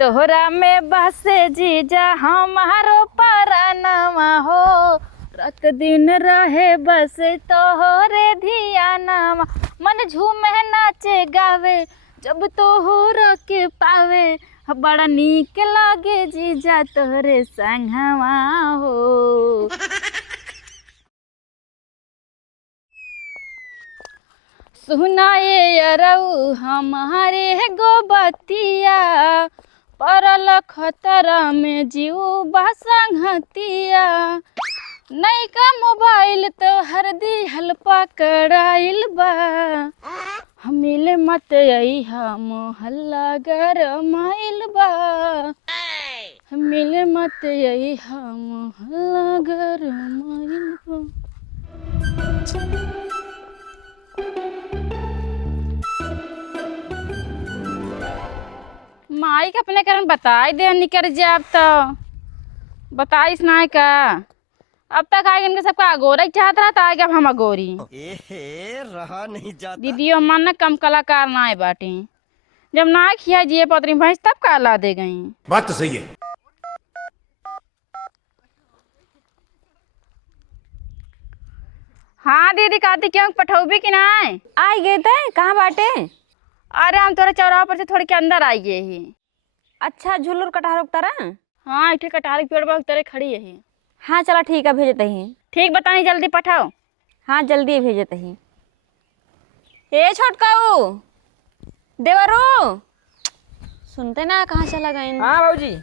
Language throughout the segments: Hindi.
तोहरा में बसे जीजा हमारो परानवा हो, रात दिन रहे बस तोहरे धियानवा। मन झूमे नाचे गावे जब तोहरा के पावे, बड़ा नीक लागे जीजा तोहरे संगवा हो। सुनाए अरऊ हमारे गोबतिया, परल खतरा में जीव बसंगतिया। नैका मोबाइल तो हर दिहल पकड़ाइल बा, मिले मत अइहा मोहल्ला गरमाइल बा, मिले मत अइहा मोहल्ला गरमाइल बा। माई के अपने कारण बताई दे निकर जाब तो बताइस ना का। अब तक आगे इनके सबका अगोरा चाहत रहा था, आगे अब हम अगोरी रहा नहीं जाता। दीदी मन न कम कलाकार ना है बाटी, जब ना खिया जिए पतरी भैंस तब का ला दे गई। बात तो सही है। हाँ दीदी कहती क्यों पठौबी कि ना आई गए थे, कहाँ बाटे? अरे हम थोड़े चौराहा पर से थोड़ी के अंदर आई गए ही। अच्छा झुल्लुर कटहर उगता। हाँ एक कटहल के पेड़ पर उतरे खड़ी है। हाँ चला ठीक है, भेजते ही। ठीक बतानी जल्दी पठाओ। हाँ जल्दी भेजते ही। ए छोटकाऊ देवरू, सुनते ना कहाँ चला गए? हाँ बाबूजी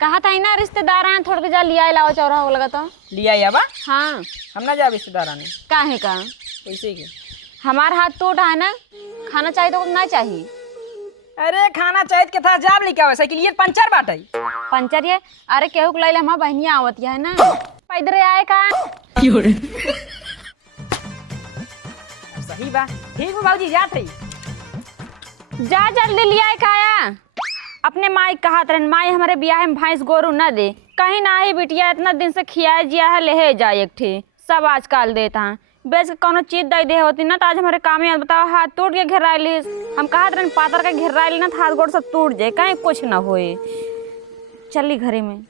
कहा था ना रिश्तेदार हैं, थोड़ा के जा लिया लाओ चौराहा हो लगा तो लिया याबा। हाँ हम ना जा रिश्तेदार आने काहे का कैसे के। हमार हाथ टूटा है ना, खाना चाहिए तो ना चाहिए। अरे खाना चाहिए के था जाब लेके आवे, साइकिल ये पंचर बाटे। पंचर ये? अरे केहू के लाइले हमार बहनिया आवत है ना, पैदल आए का। सही बा, ठीक बा बाबूजी जात रही। जा जल्दी लिया खाया। अपने माई कहा तरन माई हमारे ब्याह में भैंस गोरू न दे, कहीं ना ही बिटिया इतना दिन से खियाए जिया है ले जाए एक ठे सब आजकल देता है। बेच के कोनो चीज दे दे होती ना तो आज हमारे काम में बताओ हाथ टूट के घेराइली। हम कहा तरन पातर का घेराइली ना हाथ गोड़ सब टूट जाए, कहीं कुछ ना होए। चली घरे में।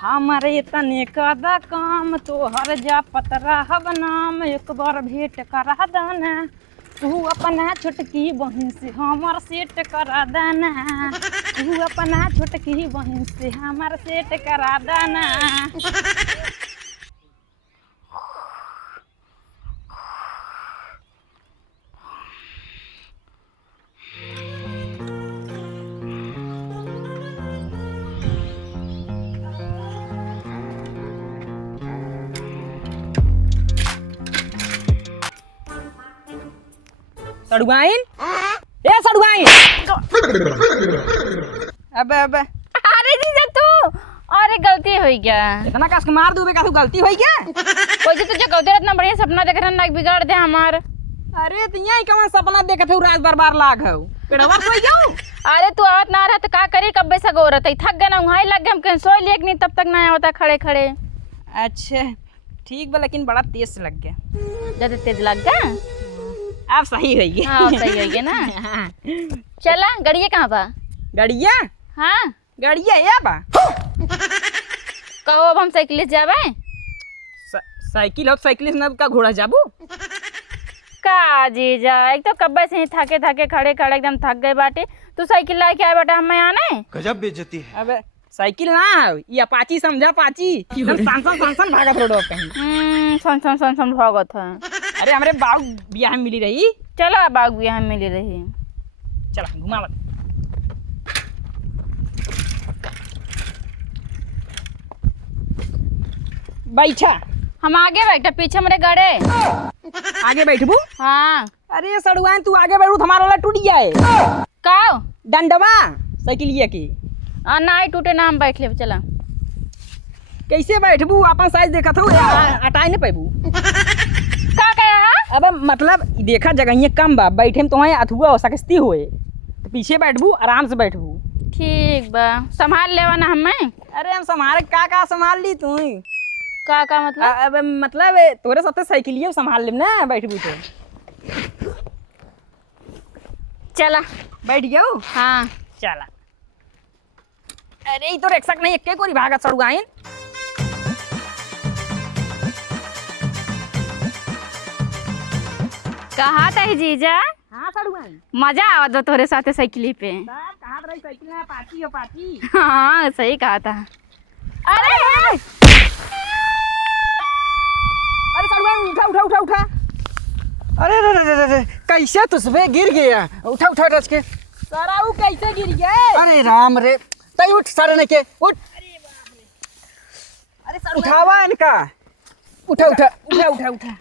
हमारे तने कदा काम तोहर जा पतरा हब नाम, एक बार भेंट करा देना तू अपना छोटकी बहन से हमार सेट करा देना, तू अपना छोटकी बहन से हमार सेट करा देना। सड़ुआइन ए सड़ुआइन। अबे अबे अरे जीजा तू, अरे गलती हो गया। इतना कस के मार दूबे का तू गलती होई क्या? कोई जो तुझे कहते इतना बढ़िया सपना देख रहा ना बिगाड़ दे हमार। अरे तो यही कौन सपना देखत हूँ रात बार लाग हूँ पेड़वा सोई जाऊँ। अरे तू आवत ना रहा तो का करी, कब से गोरत है थक गए ना वहाँ लग गए, हम कहीं सोई लिया नहीं तब तक ना होता खड़े खड़े। अच्छा ठीक बा, लेकिन बड़ा तेज लग गया। ज्यादा तेज लग गया? अब सही है ये। हाँ सही हो गया ना। चला गड़िया कहाँ बा? गड़िया? हाँ गड़िया या बा। कहो अब हम साइकिल से जावे। साइकिल हो साइकिल से का घोड़ा जाबू का जीजा, एक तो कब्बे से ही थके थके खड़े खड़े एकदम थक गए बाटे, तू साइकिल ला के आए बेटा हम यहाँ नहीं। गजब बेइज्जती है। अबे साइकिल ना है ये अपाची समझा, पाची सांसन भागत रोड कहीं। सन भागत है। अरे हमारे बाबू बियाह में मिली रही। चला बाग भी यहाँ मिली रही। चला घुमा मत। बैठा। हम आगे बैठे पीछे मेरे गड़े। आगे बैठबू? हाँ। अरे सड़ुआन तू आगे बैठू हमारा वाला टूट जाए। का डंडवा साइकिल ये की ना ही टूटे ना, हम बैठ ले चला। कैसे बैठबू? अपन साइज देखा था हटाए नहीं पैबू। का कहा? अबे मतलब देखा जगह कम बा, बैठे में तुम्हें अथुआ हो सकती हुए तो पीछे बैठबू आराम से बैठबू। ठीक बा, संभाल लेवा ना हमें। अरे हम संभाल का संभाल ली तू। का मतलब? अब मतलब तोरे साथे साइकिलिए संभाल लेब ना बैठबू तो। चला बैठ गयो। हाँ चला। अरे ई तो रेक्सक नहीं एक्के कोरी भागा सड़ुआइन। कहा था जीजा? हाँ सड़ुआइन। मजा आवत बा तोरे साथे साइकिली पे। साहब कहाँ रही साइकिल में पार्टी हो पार्टी। हाँ सही कहा था। अरे अरे सड़ुआइन उठा उठा उठा उठा। अरे रे रे रे रे, कैसे तुझपे गिर गया? उठा उठा रच के। सारा वो कैसे गिर गए? अरे राम रे, तई उठ सारे ने के उठ। अरे सड़ुआइन उठावा इनका। उठा उठा। उठा उठा उठा।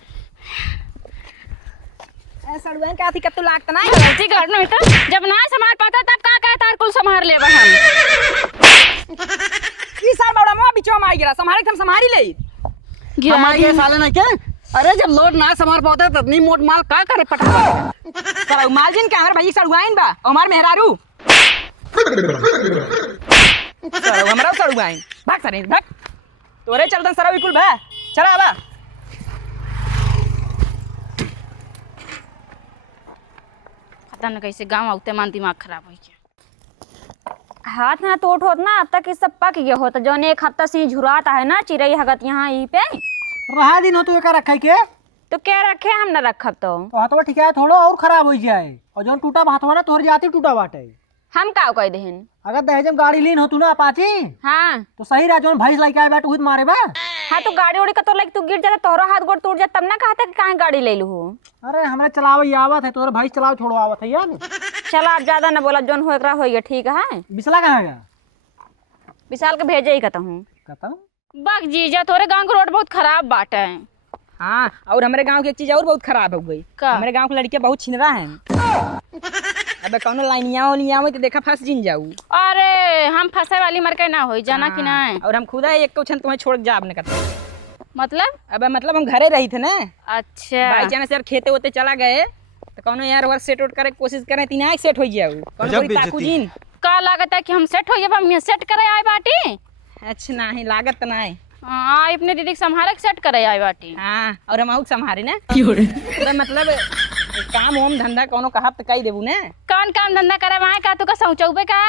अरे सड़ुआइन का थी कत्तू लागत नहीं। गलती कर नो बेटा, जब ना संभाल पाता तब का कहता है कुल संभाल ले हम। ई साल बड़ा मुआ बिचो में आ गिरा, संभाले हम संभाली ले। हमारे ये साले ने के। अरे जब लोड ना संभाल पाता तो इतनी मोट माल का करे पटा। सारा मालजिन का हमारे भाई सड़ुआइन बा, और हमार मेहरारू। सारा हमरा सड़ुआइन। भाग सारे भाग। तोरे चलतन सारा बिल्कुल बा। चला बा। पता न कैसे गाँव आउते मान दिमाग खराब हो गया। हाथ ना तो उठोत ना अब तक ये सब पक गया होता। जौन एक हफ्ता से झुराता है ना चिड़ई हगत यहाँ ई पे। रहा दिन हो तो एक रखा के तो क्या रखे हम न रखब तो हाथवा ठिकाए थोड़ा और खराब हो जाए। और जौन टूटा हाथवा ना तोहर जाती टूटा बाटे। हम का कह देहन। अगर दहेजम गाड़ी लीन हो तू ना अपाची हाँ तो सही रह। जौन भैंस लाइक आए बैठ उहित मारे बा। हाँ तो गाड़ी उड़ी का तो लाइक तू गिर जाता तोहरा हाथ गोड़ टूट जाता तब ना कहता कि काहे गाड़ी ले लू। अरे हमरे चलावे आवत है तोहर भैंस चलाव छोड़ो आवत है यार। चला आप ज्यादा न बोला जौन हो एकरा हो गया ठीक है। बिसला कहाँ गया? विशाल के भेजे ही कहता हूँ। कहता बक जीजा तोरे गांव का रोड बहुत खराब बाट है। हाँ और हमारे गांव की एक चीज और बहुत खराब हो गई। का? हमारे गांव की लड़कियां बहुत छिनरा हैं। अबे कौनो लाइनिया ओलिया में तो देखा फंस जिन जाऊ। अरे हम फंसे वाली मरके ना होई जाना कि ना। और हम खुदा एक क्वेश्चन तुम्हें छोड़ के जाब न करते। मतलब अबे मतलब हम घरे रही थे ना। अच्छा बाई चांस यार खेते होते चला गए तो कौनो यार वर्क सेट आउट करे की कोशिश करें तीन आए सेट हो जाऊ। कौनो कोई ताकू जिन। का लागत है कि हम सेट हो गए हम सेट करे आए बाटी। अच्छा नहीं लागत तो नहीं। हाँ अपने दीदी के संभाले सेट करे आए बाटी। हाँ और हम आउक संभारी ना। अबे मतलब काम होम धंधा कोनो कहब तो कही देबू ना। कौन काम धंधा करे वहाँ का तू का शौचौबे का।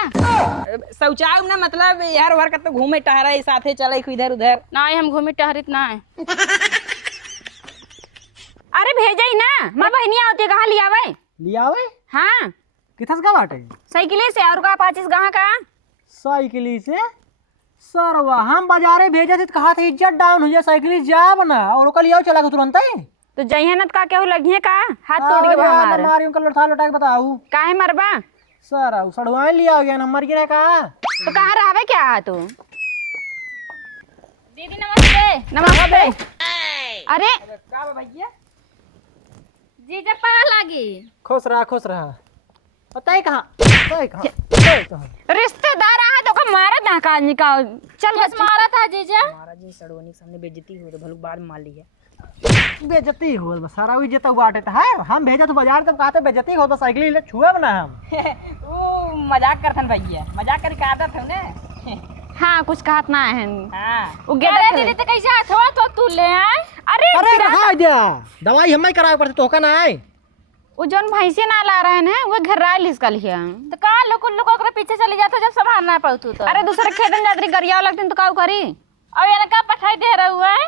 शौचालय ना मतलब यार वर्क तो घूमे टहरा साथे चले इधर उधर। ना हम घूमी टहरित ना है। अरे भेजा ही ना माँ बहनिया होती है कहाँ लिया भाई। लिया आवे हाँ किथस का बाटे? साइकिले से और का 25 कहाँ का। साइकिली से सरवा हम बाजारे भेजे थे तो कहा था इज्जत डाउन हो जाए साइकिली जाब ना और ओका लियाओ चला के तुरंत ही। तो जइहनत का केहू लगिए का हाथ तोड़ के बाहर मारियो का लड़था लटा के बताऊ। काहे मरबा। सर सड़वाइन लिया गया नंबर गिरा का। तो कहाँ रहबे क्या तू। दीदी नमस्ते। नमस्ते। अरे का भैया जीजा पाला लागी। खुश रहा बताए कहाँ रिश्तेदार आ तो का मारा था का आदमी का। चल बस मारा था जीजा। महाराज जी सड़ोनी के सामने बेइज्जती हो तो भलुक बाद में मार ली है। बेइज्जती हो बस सारा इज्जत बाटे था है। हम भेजा तो बाजार तब कहते बेइज्जती हो तो साइकिल ले छुआ बना हम। वो मजाक करथन भैया मजाक करे का आदत है ना। हाँ कुछ कहत ना है। हाँ वो गेदा दीदी तो कैसे हाथवा तो तू ले आए। अरे अरे रखा दिया दवाई हमें करावे पड़ते तो का ना आए। वो जौन भैंसे ना ला रहे हैं वो घर राय लिस कल हिया तो का लोग ओकरा पीछे चली जाते जब संभालना पड़तू तो। अरे दूसरे खेत में जातरी गरिया लगती तो का करी। अब ये का पठाई दे रहा हुआ है।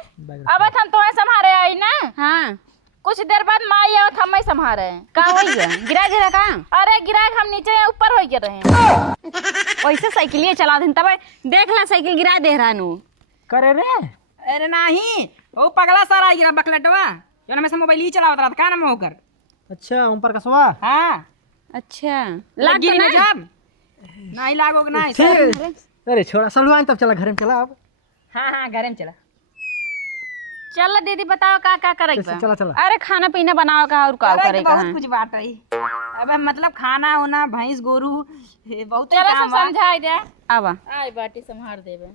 अब हम तो संभारे आई ना। हाँ कुछ देर बाद माँ आओ हम ही संभारे का हो गया गिरा गिरा का। अरे गिरा हम नीचे ऊपर हो गए रहे वैसे साइकिल चला दिन तब देख ला साइकिल गिरा दे रहा नु करे रे। अरे नहीं वो पगला सारा गिरा बकलटवा जो ना मैं से मोबाइल ही चलावत रहा था का नाम होकर। अच्छा उन पर कसवा। हाँ अच्छा लग गिरी में जब नहीं लागोग ना। अरे छोड़ा सलवान तब चला घर में चला अब। हाँ हाँ घर में चला। चल दीदी बताओ का करे चला चला। अरे खाना पीना बनाओ का और का अरे करे तो का। बहुत कुछ बात है। अब मतलब खाना होना भैंस गोरू बहुत चलो काम सब बा। समझाई दे आवा आई बाटी संभार देबे।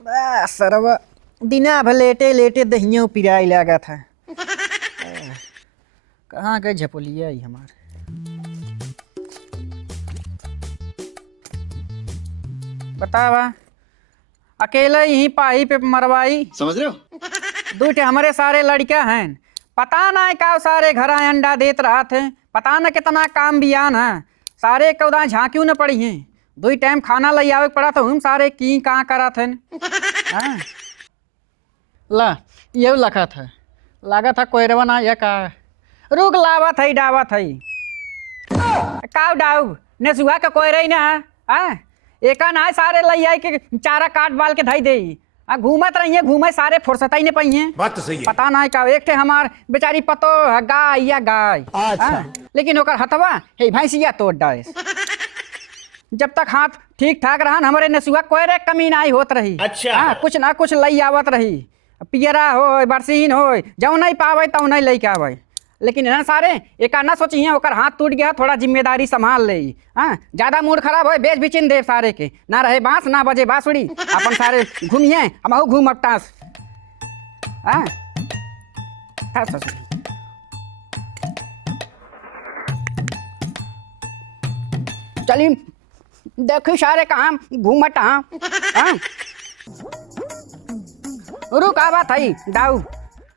बस सरवा दिना भर लेटे लेटे दहियों पिराई लगा था। कहाँ गए झपोलिया ही हमारे। बतावा अकेला यहीं पाही पे मरवाई समझ रहे हो? दूठे हमारे सारे लड़का हैं पता ना का सारे घर अंडा देत रहा थे, पता न कितना काम बियान है, सारे कौदा झाँक्यों न पड़ी हैं, 2 टाइम खाना ले आवे पड़ा तो हम सारे की कहाँ करा थे। हाँ? ला ये लखा था, लगा था कोयरवा ना ये का रुक लावा थई डावा थई काव डाव ने सुहा का कोयरा ही ना हाँ एका ना सारे लई आई के चारा काट बाल के धई दे घूमत रही है घूमे सारे फुर्सत ही नहीं पाई है। बात तो सही है। पता ना का एक थे हमार बेचारी पतो गाय या गाय। अच्छा। लेकिन ओकर हथवा हे भैंसिया तोड़ डाले। जब तक हाथ ठीक ठाक रहा हमारे नसुआ कोयरे कमी ना होत रही। अच्छा। कुछ ना कुछ लई आवत रही, पियरा हो बरसीन हो जौ नहीं पावे तौ नहीं लई के आवे। लेकिन ना सारे एक ना सोची ओकर हाथ टूट गया थोड़ा जिम्मेदारी संभाल ले। हाँ ज्यादा मूड खराब हो बेच बिचिन देव सारे के ना रहे बांस ना बजे बांसुड़ी अपन सारे घूमिए हम घूम अपटास। हाँ चलिए देखो सारे कहाँ घूमट। हाँ रुक आवा थई दाऊ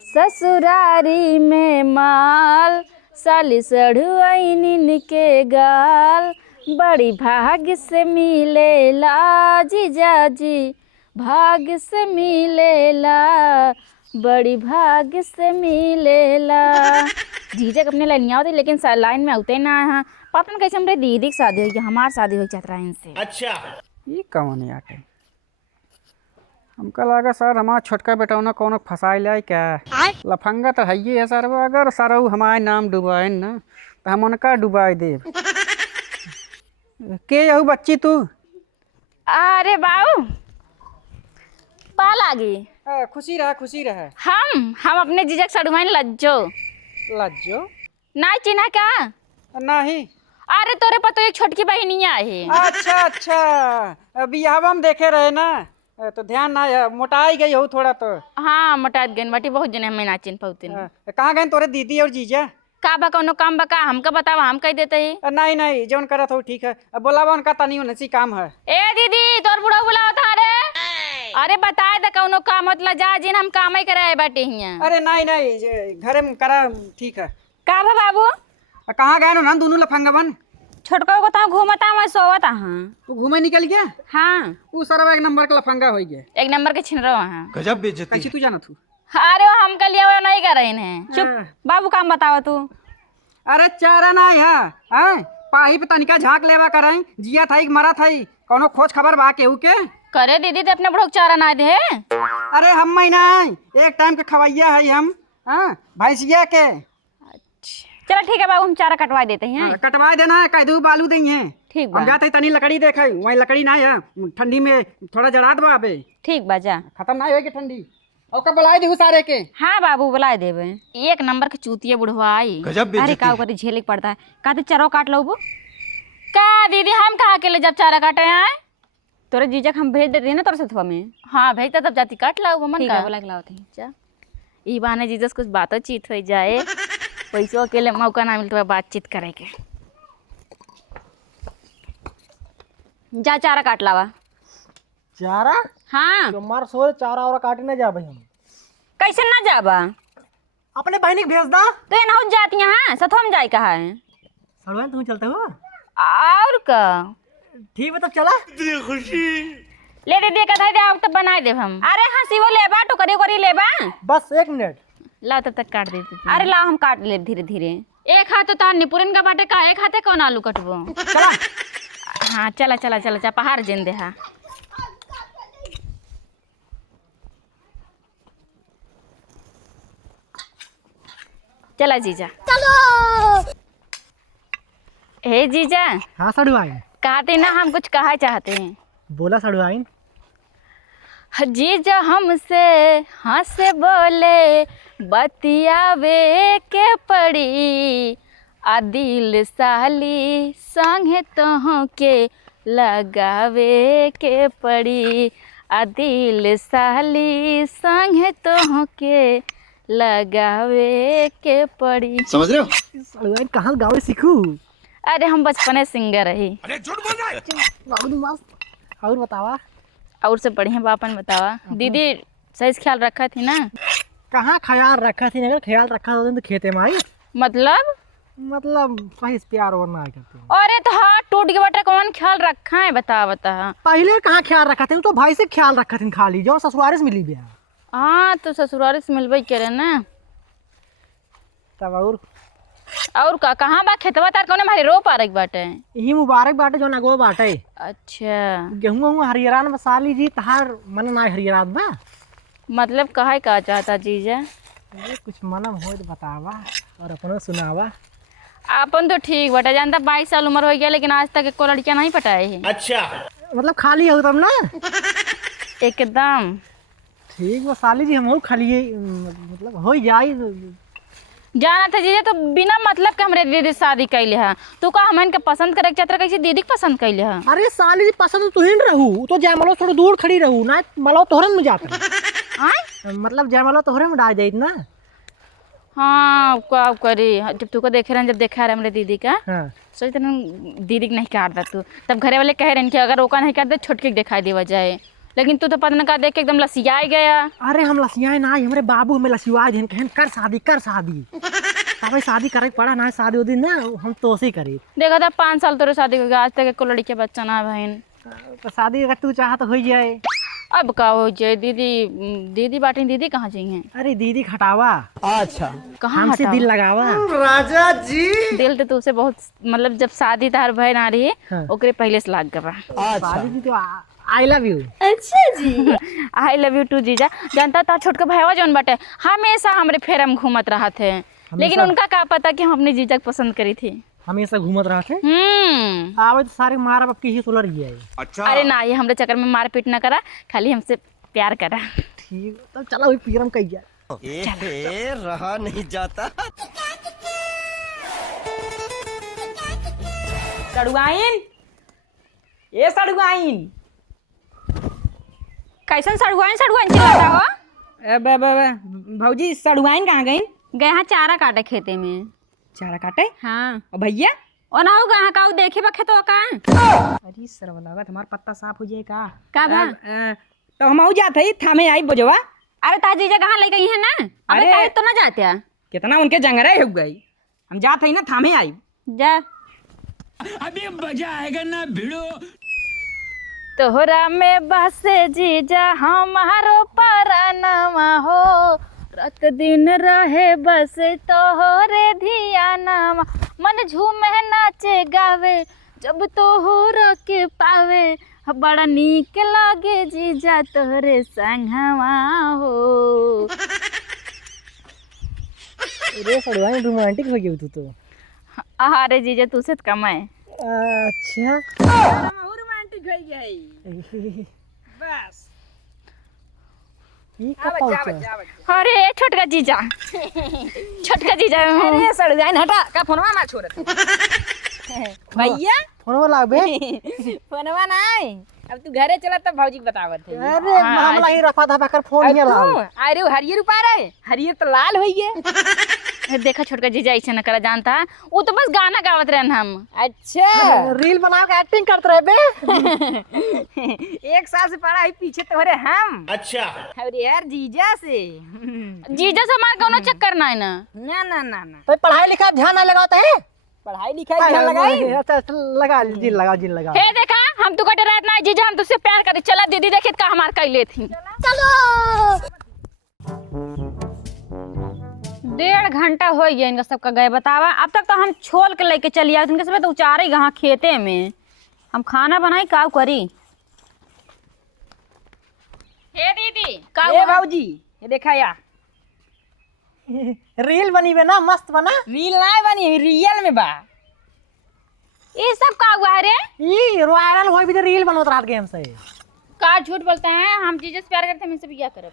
ससुरारी में माल साली सढ़ुआइनिन के गाल बड़ी भाग्य से मिलेला जीजाजी भाग्य से मिलेला बड़ी भाग्य से मिलेला। जीजक अपने लाइनिया होती लेकिन लाइन में आते ना है। पता नहीं कैसे हमारे दीदी की शादी हुई हमार शादी हुई चाहता है इनसे। अच्छा ये कौन है आटे हमका लगा सर हमारा छोटका बेटा ने कौन फंसाई लाए क्या लफंगा तो है ही है सर। अगर सर हमारे नाम डुबाए न तो हम उनका डुबाए देव। के यहू बच्ची तू अरे बाबू पाल आ गई। खुशी रहे हम अपने जीजक सड़ुआइन लज्जो लज्जो ना चिन्हा क्या नहीं। अरे तोरे पर तो एक छोटकी बहनिया है। अच्छा बिहावा में देखे रहे ना तो ध्यान ना मोटाई गई हो थोड़ा तो। हाँ मोटात गई बाटी बहुत जने हमें ना चिन्ह पाते कहाँ गए तोरे दीदी और जीजा का बा कौनो काम बका हमका बतावा हम कह देते ही। नहीं जौन करत हो ठीक है बोलावा उनका तनी नसी काम है। ए दीदी तोर बुढ़ा बुलावा था अरे बताए दे कौनो काम मतलब जा जिन हम काम ही कराए बाटे हियां। अरे नहीं घरे में करा ठीक है। का बा बाबू कहाँ गए ना दोनों लफंगवन छोटका को ता घूमता मैं सोवता हां तू घूमे निकल गया। हाँ वो सारा एक नंबर का लफंगा हो गया एक नंबर के छिन रहा हां गजब बेइज्जती कैसे तू जाना तू। अरे हम कल लिया वो नहीं कर रहे हैं। चुप बाबू काम बतावा तू। अरे चारा ना है पाही पे तनिका झाँक लेवा कराई जिया था मरा था कोनो खोज खबर बा केहू के करे दीदी ते अपने बुढ़ो चारा ना दे। अरे हम महीना एक टाइम के खवैया है हम भैंसिया के। चलो ठीक है बाबू हम चारा कटवा देते हैं। कटवा देना है कह बालू देंगे। ठीक बा हम जाते तनी लकड़ी देखे वही लकड़ी ना है ठंडी में थोड़ा जड़ा दबा अबे ठीक बा जा खत्म ना होगी ठंडी और कब बुलाई दी सारे के। हाँ बाबू बुला देवे एक नंबर के चूतिया बुढ़वा आई। गजब बेइज्जती अरे का करी झेलिक पड़ता है का तो चरो काट लो का दीदी हम कहाँ के ले जब चारा काटे आए तोरे जीजक हम भेज देते हैं ना तोरे सथवा में। हाँ भेजता तब जाती काट लाओ वो मन का बोला के लाओ जा ई बहाने जीजस कुछ बातों चीत हो जाए पैसों अकेले मौका ना मिलता है बातचीत करे के। जा चारा काट लावा। चारा हाँ तो मार सो चारा और काटे ना जा भाई हम कैसे ना जाबा अपने बहनी के भेज दा तो ये ना जाती हैं सथवा में जाए कहा है सड़वाइन तुम चलते हो और का ठीक है तब चला ले दे कथा दे अब तब बनाए देव हम। अरे हाँ सिवो लेबा तो करी लेबा बस 1 मिनट ला तब तक काट देते। अरे ला हम काट ले धीरे धीरे एक हाथ तो तार निपुरन का बाटे का एक हाथे कौन आलू कटबो चला हाँ चला पहाड़ जेन दे हा चला जीजा चलो। हे जीजा हाँ सड़वाइन कहते ना हम कुछ कहा चाहते हैं। बोला सड़वाइन जीजा हमसे हंसे बोले बतियावे के पड़ी आ दिल साली संगे तोह के लगावे के पड़ी आ दिल साली संगे तोह के लगावे के पड़ी। समझ रहे हो सड़वाइन कहाँ गावे सीखू। अरे हम बचपने सिंगर रही। अरे झूठ बोल रहा है। और बतावा और से बढ़िया बापन बतावा दीदी सही से ख्याल रखा थी ना। कहाँ ख्याल रखा थी, अगर ख्याल रखा होता तो खेते में आई। मतलब कहीं प्यार और ना करते। अरे तो हाथ टूट गया बेटा, कौन ख्याल रखा है बता बता। पहले कहाँ ख्याल रखा थे, तो भाई से ख्याल रखा थी खाली, जो ससुराल से मिली बिया। हाँ तो ससुराल से मिलबे करे ना। तब और का कहाँ बा खेतवा तार कौन हमारे रो पारक बाटे। यही मुबारक बाटे जो नगो बाटे। अच्छा गेहूं हरियरान बसाली जी, तहार मन ना हरियरात बा। मतलब कहे का चाहता जीजा। कुछ मनम हो तो बतावा और अपनो सुनावा। अपन तो ठीक बटा, जानता 22 साल उम्र हो गया लेकिन आज तक एको लड़कियां नहीं पटाए है। अच्छा मतलब खाली हो तब ना। एकदम ठीक बा साली जी, हम खाली मतलब हो जाए। जाना था जीजा तो बिना मतलब के हमरे दीदी शादी कैले है। तू का हमन के पसंद करे चाहता कैसे दीदी के पसंद कैले है। अरे साली जी पसंद तो ही रहू, तो जयमालो थोड़ा दूर खड़ी रहू ना, malo तोहरे में जाता। मतलब जयमालो तोहरे में डाल जाइत ना। हाँ क्या करी, जब तू को देखे रहे, जब देखा रहे हमरे दीदी का हाँ। सोचते ना दीदी के नहीं काट दा तू, तब घरे वाले कह रहे हैं कि अगर ओका नहीं काट दे छोटके दिखाई देवा जाए, लेकिन तू तो पता का देख के एकदम लसिया गया। अरे हम लसियाए ना, हमारे बाबू हमें लसिया देन कहन कर शादी कर शादी। तब शादी करे पड़ा ना, शादी दिन ना हम तो से करे। देखा था 5 साल तोरे शादी हो गया, आज तक एको लड़की के बच्चा ना बहन। तो शादी अगर तू चाह तो हो जाए। अब का हो जाए, दीदी बाटी दीदी कहाँ जाइए। अरे दीदी खटावा। अच्छा कहाँ हमसे हटावा? दिल लगावा। राजा जी दिल तो तुझसे बहुत, मतलब जब शादी तार बहन आ रही है हाँ। ओकरे पहले से लाग गवा। शादी जी तो आई लव यू। अच्छा जी आई लव यू टू जीजा। जानता था छोटका भैया जौन बाटे हमेशा हमरे फेरा में घूमत रहा थे, लेकिन उनका क्या पता कि हम अपने जीजा को पसंद करी थी। हमेशा घूमत रहा थे। आवे तो सारे मारा बाप की ही सोलर गया है। अच्छा अरे ना, ये हमरे चक्कर में मार पीट ना करा, खाली हमसे प्यार करा। ठीक तो चलो वही पीरम कही जाए। ए रहा नहीं जाता। सड़ुआइन, ए सड़ुआइन। कैसन सड़ुआइन चिल्लाता हो। भौजी सड़ुआइन कहाँ गई? गए हाँ चारा काटे खेते में। चारा काटे? हाँ और भैया? और ना हो गहा का देखे बा खेतो का। अरे सरवला तुम्हारा पत्ता साफ हो जाए का बा? तो हम जाते ही थामे आई बोझवा। अरे ताजी जीजा कहाँ ले गई है ना, अबे अरे! कहे तो ना जाते हैं। कितना उनके जंगरा हो गई, हम जाते ही ना थामे आई। जा अभी मजा आएगा ना भिड़ो। तोहरा में बसे जीजा हमारो परानवा हो, रात दिन रहे बस तोहरे धियानवा, मन झूमे नाचे गावे जब तोहरा के पावे, बड़ा नीक लागे जीजा तोहरे संगवा हो। अरे सड़वाई रोमांटिक हो गई तू तो। अरे जीजा तू से कमाए। अच्छा रोमांटिक हो गई बस। ये कब पहुंचा? अरे छोटका जीजा छोटका जीजा। अरे सड़ुआइन हटा का फोनवा ना छोड़त। भैया फोन वाला बे। फोनवा नहीं, अब तू घरे चला तब भौजी को बतावत है। अरे मामला ही रफा दफा कर फोन ही ला। अरे वो हरियर पा रहे, हरियर तो लाल हो गए। देखा छोटका जीजा ऐसे न करा, जानता वो तो बस गाना गावत रहन हम। अच्छा रील बना के एक्टिंग करते रहे बे। 1 साल से पढ़ा है पीछे तोहरे हम। अच्छा अरे यार जीजा से जीजा से हमारा कौनो चक्कर ना है ना। ना ना ना ना, तो पढ़ाई लिखाई ध्यान ना लगाता है। पढ़ाई लिखाई ध्यान लगाई। अच्छा लगा जिन लगा जिन लगा। हे देखा हम तो कटे रहत ना जीजा, हम तुझसे प्यार करे। चला दीदी देखे का हमार कैले थी। चलो 1.5 घंटा हो गया इनका सबका गए बतावा। अब तक तो हम छोल के लेके चली आए, इनके सब तो उचारे गहाँ खेते में। हम खाना बनाई का करी। हे दीदी का ए भौजी ये देखा या रील बनी बे ना, मस्त बना। रील ना बनी, रियल में बा। ये सब का हुआ है रे। ये वायरल होई भी तो रील बनोत रात गेम से। का झूठ बोलते हैं, हम जीजा से प्यार करते हैं, मुझसे भी क्या करब।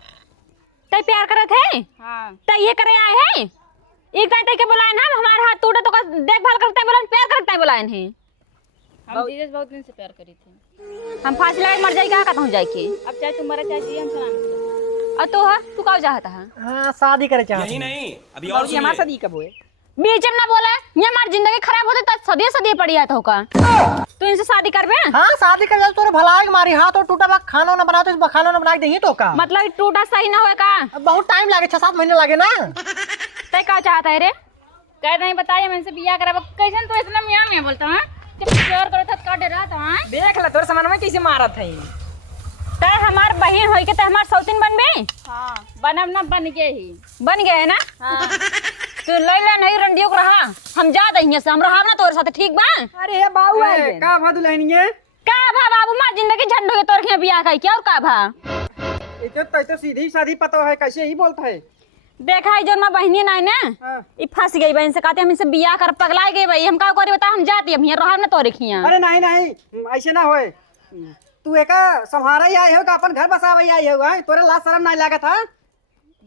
तय प्यार करत है। हाँ तय ये करे आए हैं। एक तय के बुलाए ना, हमारा हाथ टूटा तो का देखभाल करते हैं, बुलाए प्यार करते हैं बुलाए हैं। हम जीजा से बहुत दिन से प्यार करी थी। हम फांसी लगा के मर जाए, क्या कहता हूँ जाए के। अब चाहे तुम मरा चाहे जी हम सुना। और तो तू का चाहता है। हाँ शादी करे चाहते। नहीं अभी और भौजी हमारा शादी कब हुए? बीच में ना बोला ये हमारी जिंदगी खराब होती तो सदिये सदिये पड़ी है तो का तू इनसे शादी करबे हाँ शादी कर तोरे भलाई मारी हाथ और टूटा बा खाना ना बनाओ तो खाना ना बना दही तो का मतलब टूटा सही ना होए का अब बहुत टाइम लागे 6-7 महीने लागे ना तय का चाहता है रे कह नहीं बताया मैं इनसे बियाह कराबो कैसे तू इतना मियां में बोलता है जब प्यार करत था का डरा था देख ले तोर सामान में कैसे मारत है तय हमार बहन होई के तय हमार सौतीन बनबे हां बनब ना बन गए ही बन गए है ना हां तू लैला नहीं रंडियो को रहा हम जा दहिए से हम रहब ना तोरे साथ ठीक बा अरे हे बाबू ए, आई का भादु लहनिए का भा बाबू मार जिंदगी झंड हो तोर के बियाह kai क्या और का भा तो सीधी साधी पता है कैसे ही बोलता है देखा है जो ना बहनी नहीं ना हाँ। ई फंस गई बहन से कहते हम इनसे बियाह कर पगला गई भाई हम का करे बता हम जाती हम यहाँ रहब ना तोरे खिया अरे नहीं नहीं ऐसे ना होए तू एक संहारा ही आए हो का अपन घर बसावे आई हो तोरे लाज शर्म नहीं लागत था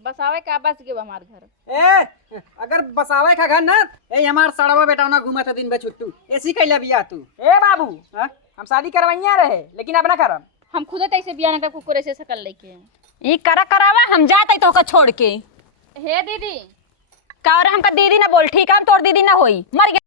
बसावे का बस के हमार घर ए अगर बसावे का घर ना ए हमार सड़वा बेटा ना घूमत दिन बे छुट्टू ऐसी कैला बिया तू ए बाबू हाँ? हम शादी करवाइया रहे लेकिन अब ना करब हम खुद तैसे बियाह ना कर कुकुरे से सकल लेके ई करावा हम जाते तो का छोड़ के हे दीदी का और हमका दीदी ना बोल ठीक है हम तोर दीदी ना होई मर गए